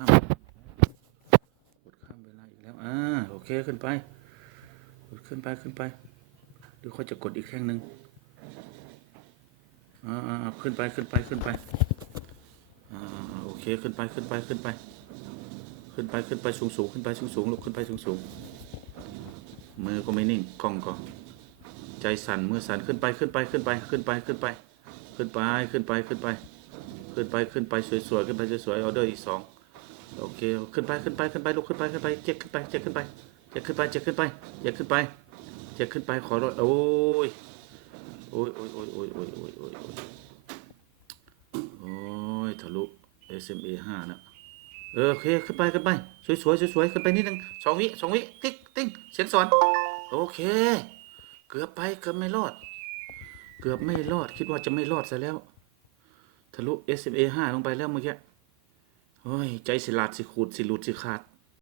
้ามกดข้ามเวลาอีกแล้ว อ่า โอเค ขึ้นไป กดขึ้นไป ขึ้นไปหรือเขาจะกดอีกแข้งหนึ่งอ่าอ่าขึ้นไป ขึ้นไป ขึ้นไป อ่า โอเค ขึ้นไป ขึ้นไป ขึ้นไป ขึ้นไป ขึ้นไป สูงสูงขึ้นไป สูงสูงลุกขึ้นไป สูงสูงมือก็ไม่นิ่ง กล้องก็ ใจสั่น มือสั่น ขึ้นไป ขึ้นไป ขึ้นไป ขึ้นไป ขึ้นไป ขึ้นไป ขึ้นไป ขึ้นไป ขึ้นไป ขึ้นไป สวยๆ ขึ้นไปสวยๆออเดอร์อีกสอง โอเค ขึ้นไปขึ้นไปขึ้นไปลุกขึ้นไปขึ้นไปเจ็คขึ้นไปเจ็คขึ้นไปเจ็คขึ้นไปเจ็คขึ้นไปเจ็คขึ้นไปเจ็คขึ้นไปขอรถโอ้ยโอ้ยโอ้ยโอ้ยโอ้ยโอ้ยโอ้ยโอ้ยโอ้ยโอ้ยทะลุ SMA ห้านะเออโอเคขึ้นไปขึ้นไปสวยๆสวยๆขึ้นไปนิดนึงสองวิสองวิติ๊กติ๊งเสียงสอนโอเค เกือบไปเกือบไม่รอด เกือบไม่รอดคิดว่าจะไม่รอดซะแล้ว ทะลุ SMA 5ลงไปแล้วเมื่อกี้ เฮ้ย ใจสิลาดสิขูดสิหลุดสิขาด